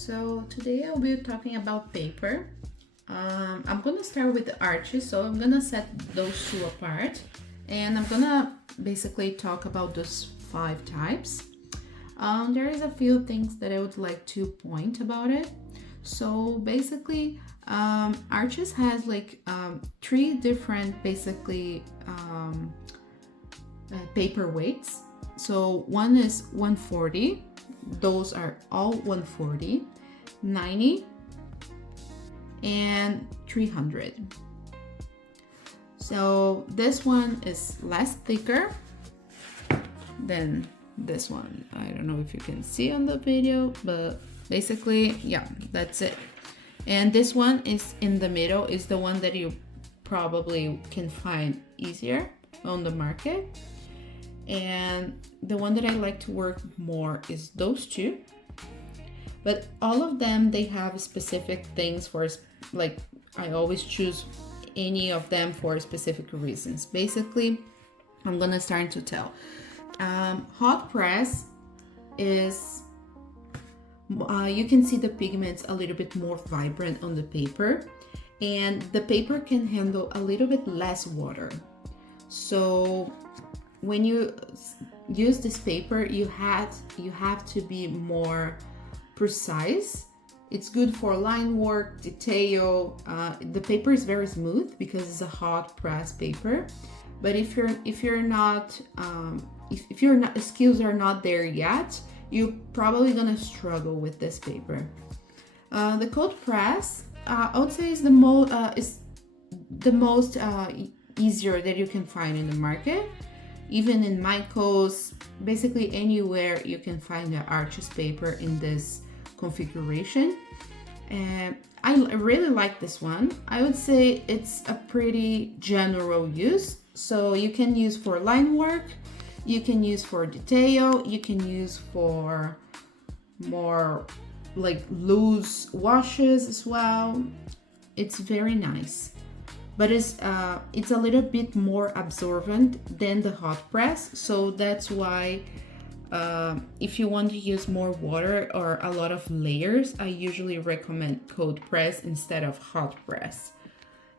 So today I'll be talking about paper. I'm gonna start with the arches, so I'm gonna set those two apart, and I'm gonna basically talk about those 5 types. There is a few things that I would like to point about it. So basically, arches has like 3 different basically paper weights. So one is 140. Those are all 140, 90, and 300. So this one is less thicker than this one. I don't know if you can see on the video, but basically, yeah, that's it. And this one is in the middle, is the one that you probably can find easier on the market. And the one that I like to work more is those two. But all of them, they have specific things for, like, I always choose any of them for specific reasons. Basically, I'm gonna start to tell. Hot press is, you can see the pigments a little bit more vibrant on the paper, and the paper can handle a little bit less water. So when you use this paper, you have to be more precise. It's good for line work, detail. The paper is very smooth because it's a hot press paper. But if your skills are not there yet, you're probably gonna struggle with this paper. The cold press, I would say, is the most easier that you can find in the market. Even in Michael's, basically anywhere you can find the Arches paper in this configuration. And I really like this one. I would say it's a pretty general use. So you can use for line work, you can use for detail, you can use for more like loose washes as well. It's very nice. But it's a little bit more absorbent than the hot press, so that's why if you want to use more water or a lot of layers, I usually recommend cold press instead of hot press.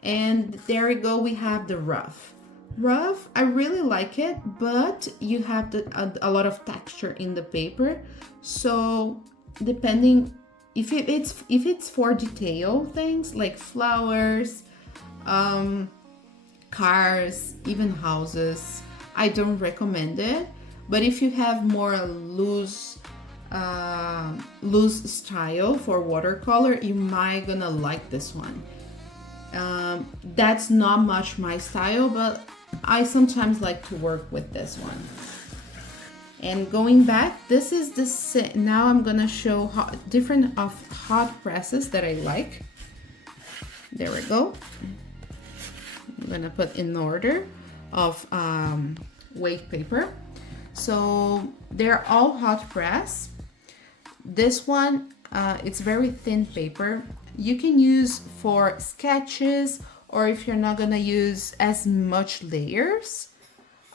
And there we go, we have the rough. Rough, I really like it, but you have a lot of texture in the paper. So depending, if it's for detail things like flowers, cars, even houses, I don't recommend it. But if you have more loose style for watercolor, you might gonna like this one. That's not much my style, but I sometimes like to work with this one. And going back, this is now I'm gonna show different of hot presses that I like. There we go. I'm gonna put in order of weight paper. So they're all hot press. This one, it's very thin paper. You can use for sketches, or if you're not gonna use as much layers,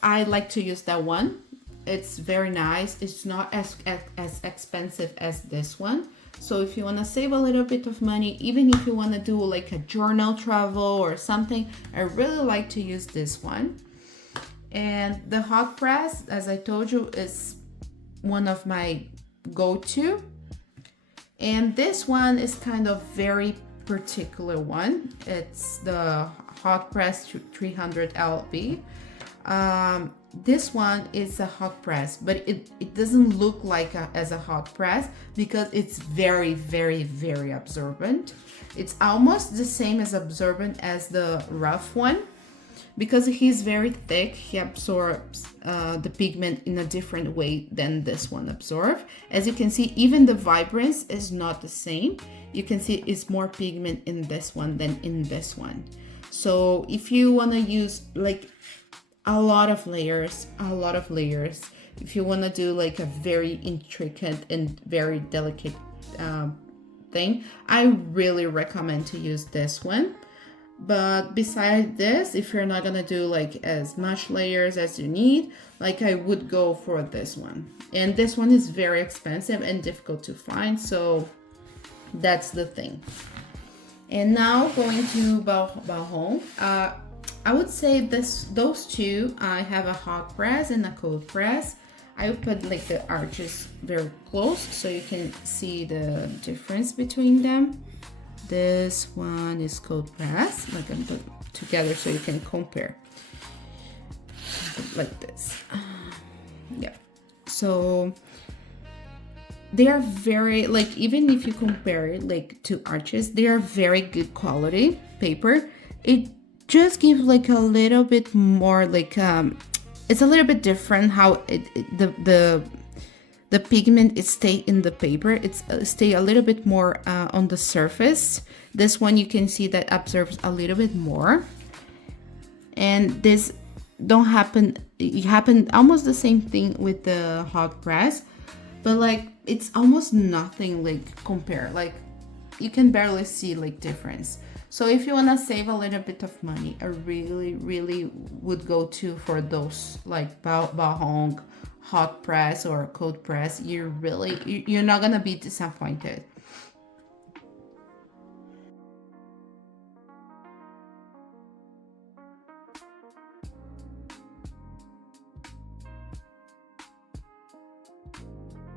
I like to use that one. It's very nice. It's not as expensive as this one. So if you want to save a little bit of money, even if you want to do like a journal travel or something, I really like to use this one. And the hot press, as I told you, is one of my go-to. And this one is kind of very particular one. It's the hot press 300 LB. This one is a hot press, but it doesn't look like as a hot press because it's very, very, very absorbent. It's almost the same as absorbent as the rough one. Because he's very thick, he absorbs the pigment in a different way than this one absorbs. As you can see, even the vibrance is not the same. You can see it's more pigment in this one than in this one. So if you want to use like a lot of layers, if you want to do like a very intricate and very delicate thing, I really recommend to use this one. But besides this, if you're not gonna do like as much layers as you need, like I would go for this one. And this one is very expensive and difficult to find, so That's the thing. And now going to Baohong. I would say those two, I have a hot press and a cold press. I would put like the arches very close so you can see the difference between them. This one is cold press. Like I'm put together so you can compare. Like this. Yeah. So they are very, like, even if you compare it like to Arches, they are very good quality paper. It just gives like a little bit more like it's a little bit different how the pigment is stay in the paper. It's stay a little bit more on the surface. This one you can see that absorbs a little bit more, and this don't happen. It happened almost the same thing with the hot press, but like it's almost nothing like compare. Like you can barely see like difference. So if you want to save a little bit of money, I really would go to for those like Baohong hot press or cold press. You're not gonna be disappointed.